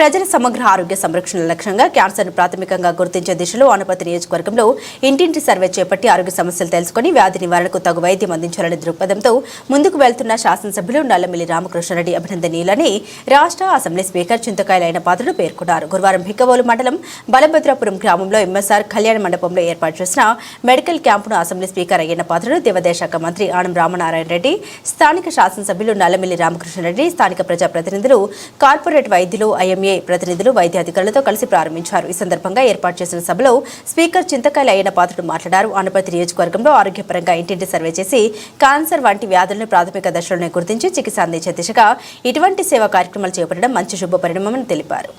ప్రజల సమగ్ర ఆరోగ్య సంరక్షణ లక్ష్యంగా క్యాన్సర్ను ప్రాథమికంగా గుర్తించే దిశలో ఆనపతి నియోజకవర్గంలో ఇంటింటి సర్వే చేపట్టి ఆరోగ్య సమస్యలు తెలుసుకుని వ్యాధి నివారణకు తగు వైద్యం అందించాలనే దృక్పథంతో ముందుకు వెళ్తున్న శాసనసభ్యులు నల్లమిల్లి రామకృష్ణారెడ్డి అభినందనీయులని రాష్ట్ర అసెంబ్లీ స్పీకర్ చింతకాయలైన పాత్రుడు పేర్కొన్నారు. గురువారం భిక్కవోలు మండలం బలభద్రాపురం గ్రామంలో ఎంఎస్ఆర్ కళ్యాణ మండపంలో ఏర్పాటు చేసిన మెడికల్ క్యాంపును అసెంబ్లీ స్పీకర్ అయ్యన్న పాత్రుడు దేవాదాయ మంత్రి ఆనం రామనారాయణ రెడ్డి స్థానిక శాసనసభ్యులు నల్లమిల్లి రామకృష్ణారెడ్డి స్థానిక ప్రజాప్రతినిధులు కార్పొరేట్ వైద్యులు ఐఎంఏ ప్రతినిధులు వైద్య అధికారులతో కలిసి ప్రారంభించారు. ఈ సందర్భంగా ఏర్పాటు చేసిన సభలో స్పీకర్ చింతకాయల అయ్యన్న పాత్రుడు మాట్లాడారు. అనుపతి నియోజకవర్గంలో ఆరోగ్యపరంగా ఇంటింటి సర్వే చేసి క్యాన్సర్ వంటి వ్యాధులను ప్రాథమిక దశలోనే గుర్తించి చికిత్స అందించే దిశగా ఇటువంటి సేవా కార్యక్రమాలు చేపట్టడం మంచి శుభ పరిణామమని తెలిపారు.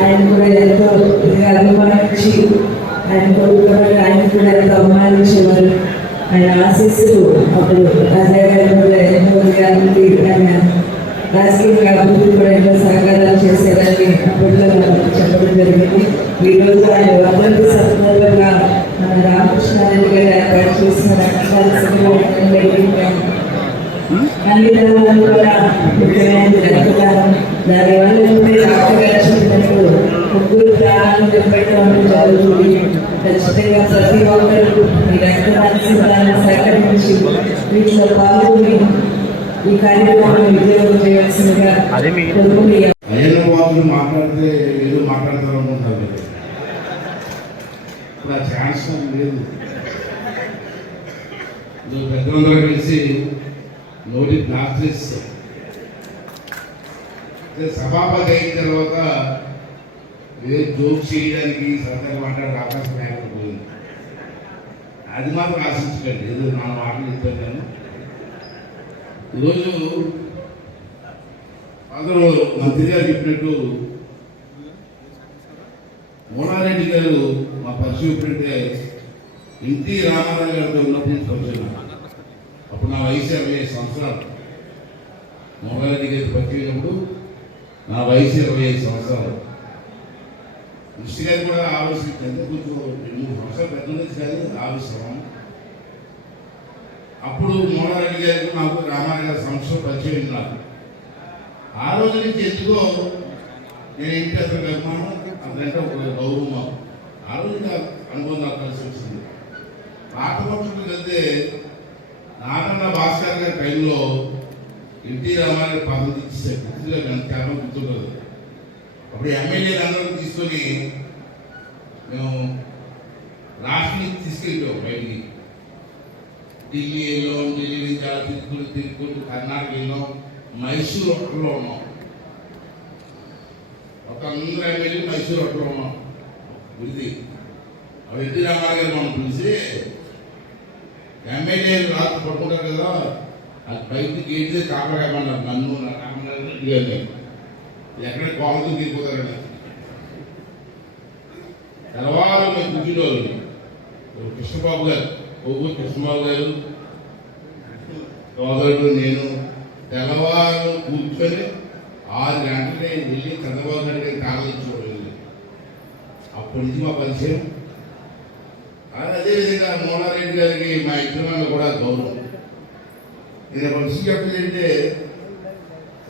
ఆయన కూడా ఎంతో అనుమానించి ఆయన కొడుకుగా ఆయన కూడా ఎంతో అవమానించేవారు ఆయన ఆశీస్సులు అప్పుడు రాజయ్య గారి కూడా ఎంతో రాజకీయ అభివృద్ధి కూడా ఎంతో సహకారాలు చేసేదాన్ని అప్పట్లో చెప్పడం జరిగింది. ఈ రోజు ఆయన వర్ధంతి సందర్భంగా మన రామకృష్ణారెడ్డి గారు ఏర్పాటు చేసిన రక్తదాన శిబిరం మెడికల్ అన్ని ధర్మాలు కూడా ముఖ్యమైనది రక్తదానం దానివల్ల ఉండే డాక్టర్ గారు చెప్పినట్టు ముగ్గురు ప్రాణాలను నిలబెట్టడం జరుగుతుంది. ఖచ్చితంగా ప్రతి ఒక్కరు వీటిలో పాల్గొని ఈ కార్యక్రమాన్ని చేయాల్సిందిగా వాళ్ళు మాట్లాడితే ఏదో మాట్లాడతారు అనుకుంటారు ఇప్పుడు ఆ ఛాన్స్ నాకు లేదు. నువ్వు పెద్దలందరూ కలిసి నోటి బ్లాక్ చేస్తావు సభాపతి అయిన తర్వాత ఏ జోక్ చేయడానికి సరదాగా మాట్లాడే అవకాశం లేకపోయింది పోయింది అది మాత్రం ఆశించకండి. ఏదో నా మాటలు ఇస్తాను నేను ఈరోజు అందరూ మంత్రి గారు చెప్పినట్టు మోనారెడ్డి గారు మా పరిచయం ఎప్పుడంటే ఎన్టీ రామారావు గారితో ఉన్నప్పుడు సంవత్సరం. అప్పుడు నా వయసు ఇరవై ఐదు సంవత్సరాలు. మోనారెడ్డి గారి పరిచయం నా వయసు ఇరవై ఐదు సంవత్సరాలు. దృష్టి గారు కూడా ఆలోచించింది కొంచెం రెండు మూడు సంవత్సరాలు పెద్ద నుంచి కానీ ఆలోచిస్తాం అప్పుడు మోనారెడ్డి గారికి నాకు రామారావు గారి సంస్థ పరిచయం నాకు. ఆ రోజు నుంచి ఎందుకో నేను ఇంటి అసలు వెళ్తున్నాను అదంటే ఒక గౌరవం ఆ రోజు నాకు అనుభవం నాకు కలిసి వచ్చింది. పాత పక్షులకు వెళ్తే నాగన్న భాస్కర్ గారి టైంలో ఎన్టీ రామారావు పదవి ఇచ్చేసారు గుర్తుగా నాకు చాలా గుర్తుండదు. అప్పుడు ఎమ్మెల్యేలు అందరూ తీసుకొని మేము రాష్ట్రం తీసుకెళ్ళాం బయటికి ఢిల్లీ వెళ్ళాం ఢిల్లీ నుంచి అలా తిరుగుకుంటూ తిరుగుకుంటూ కర్ణాటక వెళ్ళాం మైసూర్ హోటల్లో ఉన్నాం ఒక అందరూ ఎమ్మెల్యే మైసూర్ హోటల్లో ఉన్నాం ఇది అవి ఎన్టీ రామారావు గారు మనం పిలిచి ఎమ్మెల్యేలు రాత్రి పడుకుంటారు కదా అది బయట గేట్ కాపడామన్నారు నన్ను నా రామరాజు ఎక్కడ కోపం తీరిపోతారండి తెల్లవారు మేము కూర్చునేవాళ్ళు కృష్ణబాబు గారు ఓ కృష్ణబాబు గారు సోదరుడు నేను తెల్లవారు కూర్చొని ఆరు గంటలే వెళ్ళి చంద్రబాబు గారు నేను కాలం అప్పటి నుంచి మా పరిచయం. అది అదేవిధంగా మోనారెడ్డి గారికి మా ఇంటి వల్ల కూడా గౌరవం. నేను ఒక విషయం చెప్పేదంటే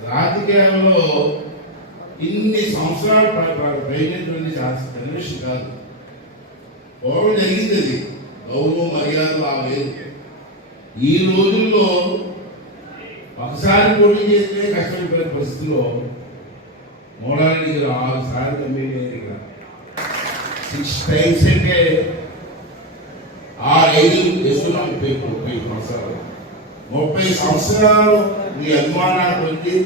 రాజకీయాల్లో ఇన్ని సంవత్సరాలు ప్రయత్నించడం చాలా పెద్ద కాదు. గౌరవం జరిగింది అది. గౌరవం మర్యాదలు ఆ లేదు ఈ రోజుల్లో ఒకసారి పోటీ చేస్తే కష్టమైపోయిన పరిస్థితిలో మోడారెడ్డి గారు ఆరు సార్లు ఎమ్మెల్యే ఇక్కడ. సిక్స్ టైమ్స్ అంటే ఆ ఐదు వేస్తున్నాం ముప్పై ముప్పై సంవత్సరాలు. ముప్పై సంవత్సరాలు మీ అభిమానాన్ని పొంది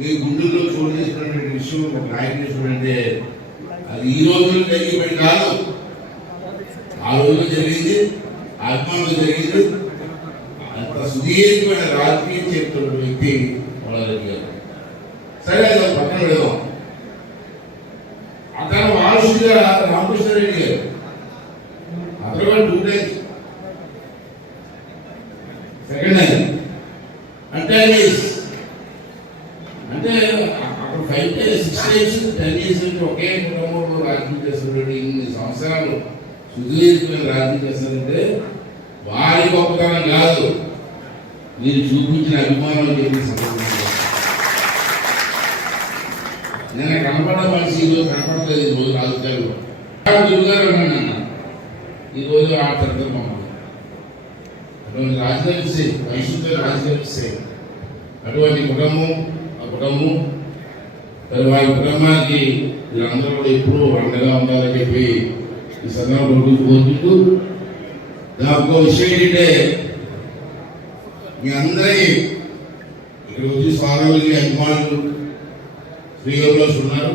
మీ గుండెల్లో చోటు చేసినటువంటి విషయం ఒక నాయకుడు చూడంటే అది ఈ రోజుల్లో జరిగిపోయి కాదు. ఆ రోజుల్లో జరిగింది ఆత్మలో జరిగింది. అంత సుదీర్ఘమైన రాజకీయం చెప్తున్న వ్యక్తి మల్లారెడ్డి గారు. సరే అది పక్కన పెడదాం. అతను వారసుడిగా రామకృష్ణారెడ్డి గారు అతను కూడా టూ టైమ్స్ సెకండ్ టైం అంటే అది అంటే అక్కడ five times six times ten years నుంచి ఒకే కుటుంబంలో రాజకీయం చేస్తున్నటువంటి ఇన్ని సంవత్సరాలు సుదీర్ఘమైన రాజకీయ చేస్తారంటే వారి గొప్పతనం కాదు నేను చూపించిన అభిమానం చెప్పిన సందర్భంగా నేను కనపడ మనిషి ఈరోజు కనపడలేదు ఈరోజు రోజు రాజకీయాల్లో. గురుగారు అన్నాను అన్న ఈ రోజు ఆ సందర్భం అటువంటి రాజకీయ విషయం వైశుద్ధ రాజకీయ విషయం అటువంటి కుటుంబం ఆ కుటుంబం వారి కుటుంబానికి వీళ్ళందరూ కూడా ఎప్పుడూ అండగా ఉండాలని చెప్పి ఈ సందర్భంలో కోరుకుంటూ నాకు ఒక విషయం ఏంటంటే మీ అందరి ఇక్కడ వచ్చి స్వాగతులకి అభిమానులు శ్రీయోగులు ఉన్నారు.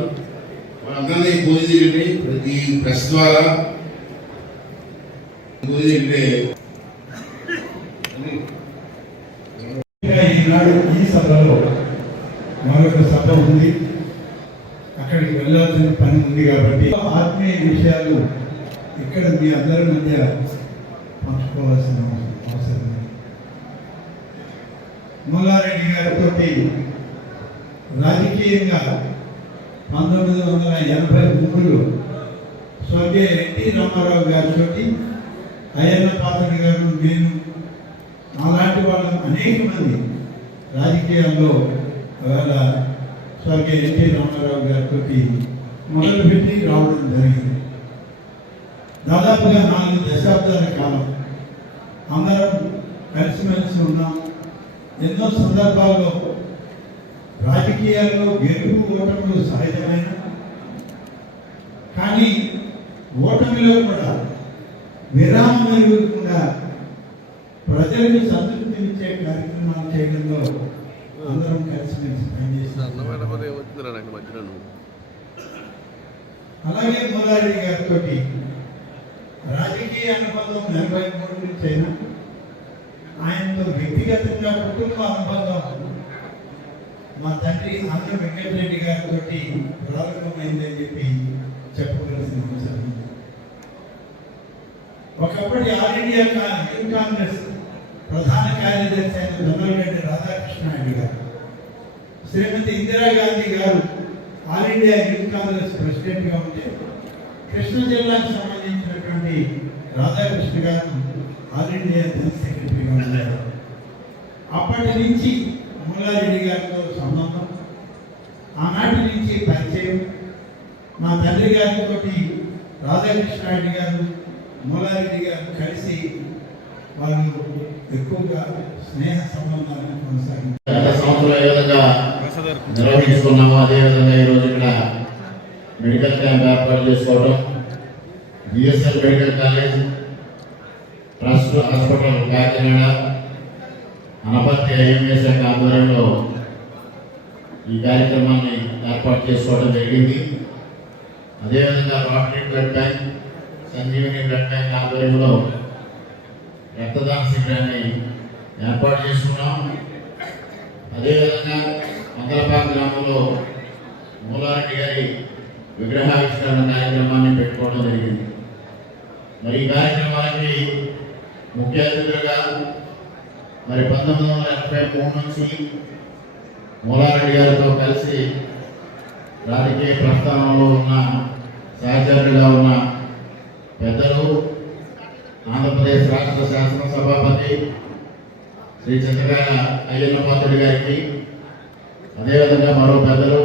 వాళ్ళందరినీ పూజ చేయండి. ప్రతి ప్రెస్ ద్వారా పూజ చేయండి. ఈనాడు ఈ సభలో మరొక సభ ఉంది. అక్కడికి వెళ్ళాల్సిన పని ఉంది కాబట్టి ఆత్మీయ విషయాలు ఇక్కడ మీ అందరి మధ్య పంచుకోవాల్సిన అవసరం మల్లారెడ్డి గారితో రాజకీయంగా పంతొమ్మిది వందల ఎనభై మూడులో స్వర్గీయ ఎన్టీ రామారావు గారితో అయ్యన్న పాత్ర గారు నేను అలాంటి వాళ్ళ అనేక మంది రాజకీయాల్లో ఒకవేళ స్వర్గీయ ఎన్టీ రామారావు గారితో మొదలుపెట్టి రావడం జరిగింది. దాదాపుగా నాలుగు దశాబ్దాల కాలం అందరం కలిసిమెలిసి ఉన్నాం ఎన్నో సందర్భాల్లో రాజకీయాల్లో గెలుపు ఓటములు సహజమైన కానీ ఓటమిలో కూడా విరామం ఇవ్వకుండా ప్రజలకు సంతృప్తినిచ్చే కార్యక్రమాలు చేయడంలో అందరం కలిసిమెలిసి పనిచేస్తాం అన్నమైన పదవి వచ్చిందిరా నాకు మధ్యలో నువ్వు? అలాగే మురారెడ్డి గారితో రాజకీయ అనుబంధం నలభై మూడు నుంచి అయినా ఆయనతో వ్యక్తిగతంగా కుటుంబ అనుబంధం మా తండ్రి ఆంధ్ర వెంకటరెడ్డి గారితో ప్రారంభమైందని చెప్పి చెప్పవలసిన అవసరం ఒకప్పటి ఆల్ ఇండియా కా- కాంగ్రెస్ ప్రధాన కార్యదర్శి అయిన దొంగలగడ్డి రాధాకృష్ణారెడ్డి గారు శ్రీమతి ఇందిరాగాంధీ గారు ఆల్ ఇండియా యూత్ కాంగ్రెస్ ప్రెసిడెంట్గా ఉంటే కృష్ణా జిల్లాకు ఉన్నటువంటి రాధాకృష్ణ గారు ఆల్ ఇండియా జనరల్ సెక్రటరీగా ఉన్నారు. అప్పటి నుంచి మూలారెడ్డి గారితో సంబంధం ఆనాటి నుంచి పరిచయం. మా తండ్రి గారితో రాధాకృష్ణారెడ్డి గారు మూలారెడ్డి గారు కలిసి వాళ్ళు ఎక్కువగా స్నేహ సంబంధాలను కొనసాగించారు. నిర్వహిస్తున్నాము సంవత్సరం అదే విధంగా ఈరోజు ఇక్కడ మెడికల్ క్యాంప్ ఏర్పాటు చేసుకోవడం BSL medical college trust hospital Kakinada Anaparthi IMA శాఖ ఆధ్వర్యంలో ఈ కార్యక్రమాన్ని ఏర్పాటు చేసుకోవడం జరిగింది. అదేవిధంగా Rotary blood bank Sanjeevini blood bank ఆధ్వర్యంలో రక్తదాన శిబిరాన్ని ఏర్పాటు చేసుకున్నాం. అదేవిధంగా మంగళపాక గ్రామంలో మూలారెడ్డి గారి విగ్రహావిష్కరణ కార్యక్రమాన్ని పెట్టుకోవడం జరిగింది. మరి ఈ కార్యక్రమానికి ముఖ్య అతిథులుగా మరి పంతొమ్మిది వందల ఎనభై మూడు నుంచి మూలారెడ్డి గారితో కలిసి రాజకీయ ప్రస్థానంలో ఉన్న సహచరులుగా ఉన్న పెద్దలు ఆంధ్రప్రదేశ్ రాష్ట్ర శాసనసభాపతి శ్రీ చంద్రగాల అయ్యన్న పాత్రుడి గారికి అదేవిధంగా మరో పెద్దలు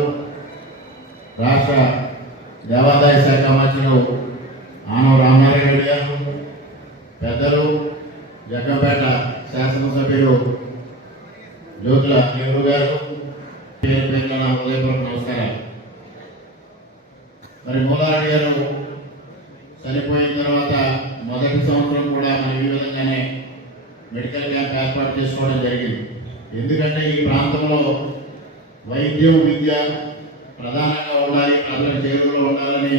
రాష్ట్ర దేవాదాయ శాఖ మంత్రులు ఆనవ రామారావు రెడ్డి గారు పెద్దలు జగ్గంపేట శాసనసభ్యులు జ్యోతుల నెహ్రూ గారు పేరు పేర్ల హృదయపూర్వక నమస్కారాలు. మరి మూలారెడ్డి గారు చనిపోయిన తర్వాత మొదటి సంవత్సరం కూడా మనం ఈ విధంగానే మెడికల్ క్యాంప్ ఏర్పాటు చేసుకోవడం జరిగింది. ఎందుకంటే ఈ ప్రాంతంలో వైద్యం విద్య ప్రధానంగా ఉండాలి ప్రజల చేరువలో ఉండాలని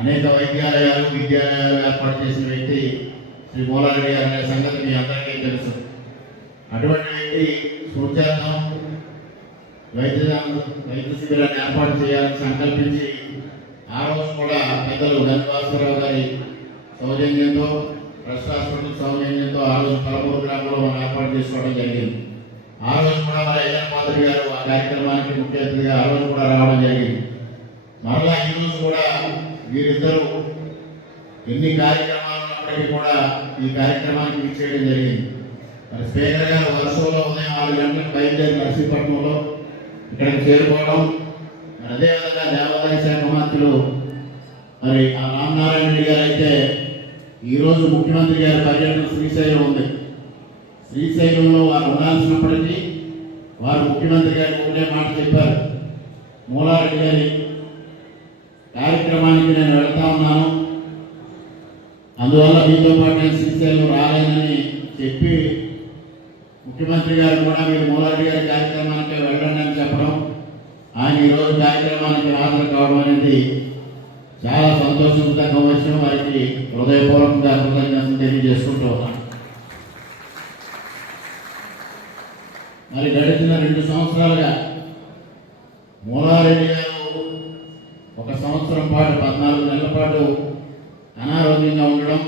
అనేక వైద్యాలయాలు విద్యాలయాలు ఏర్పాటు చేసిన వ్యక్తి శ్రీ మూలారెడ్డి గారు అనే సంగతి మీ అందరికీ తెలుసు. అటువంటి వ్యక్తి స్ఫూర్త్యార్థం వైద్య వైద్య శిబిరాన్ని ఏర్పాటు చేయాలని సంకల్పించి ఆ రోజు కూడా పెద్దలు గణవాసరావు గారి సౌజన్యంతో ట్రస్ట్ హాస్పిటల్ సౌజన్యంతో ఆ రోజు పలమూరు గ్రామంలో మనం ఏర్పాటు చేసుకోవడం జరిగింది. ఆ రోజు కూడా మన అయ్యన్ మాధురి గారు ఆ కార్యక్రమానికి ముఖ్య అతిథిగా ఆ రోజు కూడా రావడం జరిగింది. మరలా ఈ రోజు కూడా వీరిద్దరూ ఎన్ని కార్యక్రమాలు ఉన్నప్పటికీ కూడా ఈ కార్యక్రమానికి విచ్చేయడం జరిగింది. మరి స్పీకర్ గారు వర్షంలో ఉదయం ఆరు గంటలకు బయలుదేరి నర్సీపట్నంలో ఇక్కడికి చేరుకోవడం మరి అదేవిధంగా దేవాదాయ శాఖ మంత్రులు మరి ఆ రామనారాయణ రెడ్డి గారు అయితే ఈరోజు ముఖ్యమంత్రి గారి పర్యటన శ్రీశైలం ఉంది. శ్రీశైలంలో వారు ఉండాల్సినప్పటికీ వారు ముఖ్యమంత్రి గారికి ఒకటే మాట చెప్పారు. మూలారెడ్డి గారి కార్యక్రమానికి నేను వెళ్తా ఉన్నాను. అందువల్ల మీతో పాటు నేను శ్రీశైలం రాలేనని చెప్పి ముఖ్యమంత్రి గారు కూడా మీరు మూలారెడ్డి గారి కార్యక్రమానికి వెళ్ళండి అని చెప్పడం ఆయన ఈరోజు కార్యక్రమానికి హాజరు కావడం అనేది చాలా సంతోషంగా విషయం. వారికి హృదయపూర్వకంగా కృతజ్ఞతలు తెలియజేసుకుంటూ ఉన్నాను. మరి గడిచిన రెండు సంవత్సరాలుగా మూలారెడ్డి గారి సంవత్సరం పాటు పద్నాలుగు నెలల పాటు అనారోగ్యంగా ఉండడం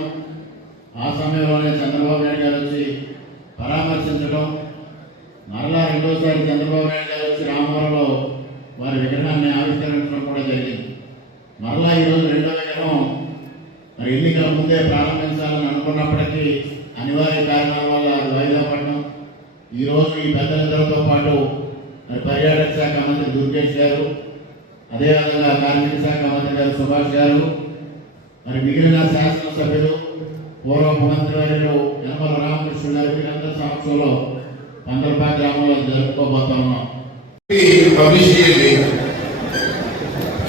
ఆ సమయంలోనే చంద్రబాబు నాయుడు గారు వచ్చి పరామర్శించడం మరలా రెండోసారి చంద్రబాబు నాయుడు గారు వచ్చి రామవరంలో వారి విగ్రహాన్ని ఆవిష్కరించడం కూడా జరిగింది. మరలా ఈరోజు రెండో విగ్రహం మరి ఎన్నికల ముందే ప్రారంభించాలని అనుకున్నప్పటికీ అనివార్య కారణాల వల్ల అది వాయిదా పడడం ఈ ఈ పెద్దలందరితో పాటు మరి పర్యాటక శాఖ మంత్రి దుర్గేష్ గారు అదేవిధంగా కార్మిక శాఖ మంత్రి గారు సుభాష్ గారు మరి మిగిలిన శాసనసభ్యులు పూర్వ మంత్రి వర్యులు యనమల రామకృష్ణ గారి వీరందరి సమక్షంలో పందరపా గ్రామంలో జరుపుకోబోతా ఉన్నాం. పబ్లిష్ చేయండి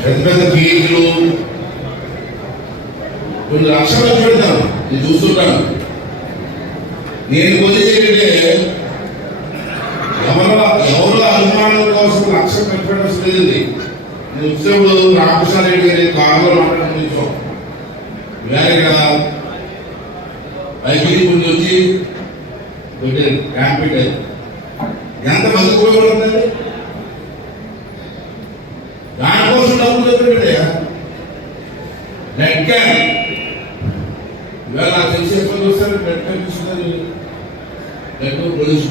పెద్ద పెద్ద పేజీలు కొన్ని లక్షలు పెడతాను నేను చూస్తుంటాను. నేను కొద్దిగా ఏంటంటే ఎవరు ఎవరు అభిమానుల కోసం లక్ష పెట్టడం లేదండి. నేను రామకృష్ణారెడ్డి గారి కారులో మాట్లాడడం చూసాం వేరే కదా పైకి ముందు వచ్చి పెట్టారు క్యాంప్ పెట్టారు ఎంతమంది ఉపయోగపడుతుంది దానికోసం డబ్బులు ఎక్కడ నెట్ క్యాన్ ఇవాళ నాకు తెలిసి ఎప్పుడు చూస్తారు నెట్ క్యాన్ చూస్తున్నారు నెట్ పోలీసు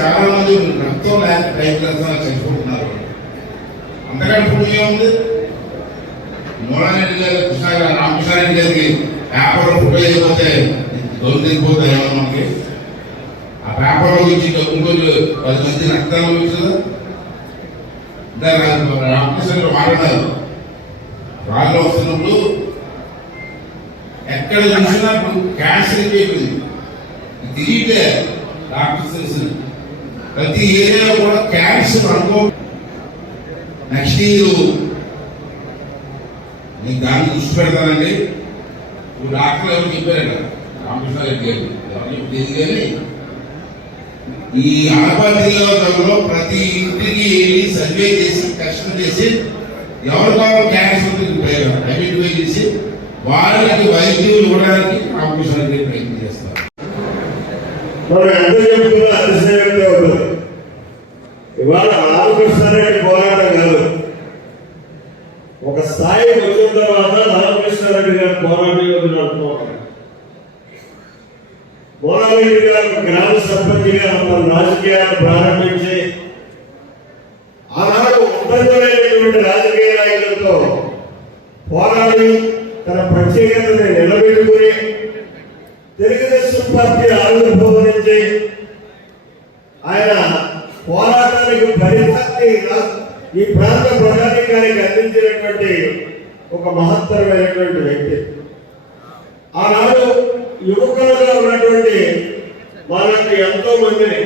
చాలా మంది రక్తం లేక టైప్ రక్తం చనిపోతున్నారు అంతకంటే పుణ్యం ఉంది మూలారెడ్డి గారు కృష్ణ రామకృష్ణారెడ్డి గారికి పేపర్ ఉపయోగపోతే దొరికిపోతే ఏమన్నా మనకి ఆ పేపర్ గురించి ఇంకొంచెం పది మంది రక్తాలు వచ్చిందా రామకృష్ణ మాట్లాడారు రాళ్ళు వస్తున్నప్పుడు ఎక్కడ చూసినా క్యాన్సర్ అయిపోయింది తిరిగితే రామకృష్ణ ప్రతి ఏరియాలో కూడా క్యాన్సర్ అనుకో నెక్స్ట్ ఇయర్ నేను దాన్ని దృష్టి పెడతానండి ఇప్పుడు డాక్టర్ ఎవరు చెప్పారట? రామకృష్ణ రెడ్డి గారు ఎవరు చెప్పేది కానీ ఈ ఆనపర్తి నియోజకవర్గంలో ప్రతి ఇంటికి వెళ్ళి సర్వే చేసి టెస్ట్ చేసి ఎవరు కావాలి క్యాన్సర్ ఐడెంటిఫై చేసి వారికి వైద్యులు ఇవ్వడానికి రామకృష్ణ రెడ్డి ప్రయత్నం చేస్తారు మనం ఎంత చెప్తున్నా అతిశయంగా ఉండదు ఇవాళ రామకృష్ణారెడ్డి పోరాటం కాదు ఒక స్థాయి వచ్చిన తర్వాత రామకృష్ణారెడ్డి గారి పోరాటం ఏమిటి అనుకోవాలి పోరారెడ్డి గారు గ్రామ సర్పంచ్గా మన రాజకీయాలు ప్రారంభించి ఆనాడు ఉన్నతమైనటువంటి రాజకీయ నాయకులతో పోరాడి తన ప్రత్యేకతని నిలబెట్టుకుని తెలుగుదేశం పార్టీ ఆవిర్భావం నుంచి ఆయన పోరాటానికి ఫలితాన్ని ఈ ప్రాంత ప్రజానికానికి అందించినటువంటి ఒక మహత్తరమైనటువంటి వ్యక్తి. ఆనాడు యువకులుగా ఉన్నటువంటి మనకి ఎంతో మందిని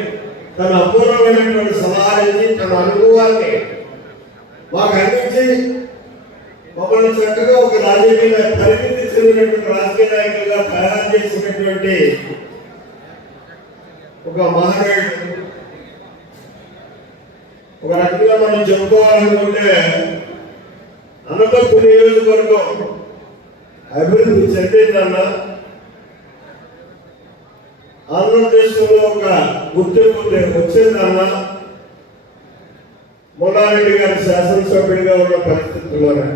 తన అపూర్వమైనటువంటి సలహాలని తన అనుభవాన్ని మాకు అందించి మమ్మల్ని చక్కగా ఒక రాజకీయ పరిమితి చెందినటువంటి రాజకీయ నాయకులుగా తయారు చేసినటువంటి ఒక మహానాయుడు. ఒక రకంగా మనం చెప్పుకోవాలనుకుంటే అన్నపత్తి నియోజకవర్గం అభివృద్ధి చెందిందన్న ఆంధ్రప్రదేశ్లో ఒక గుర్తింపు వచ్చిందన్న మొన్నారెడ్డి గారి శాసనసభ్యుడిగా ఉన్న పరిస్థితుల్లోనే.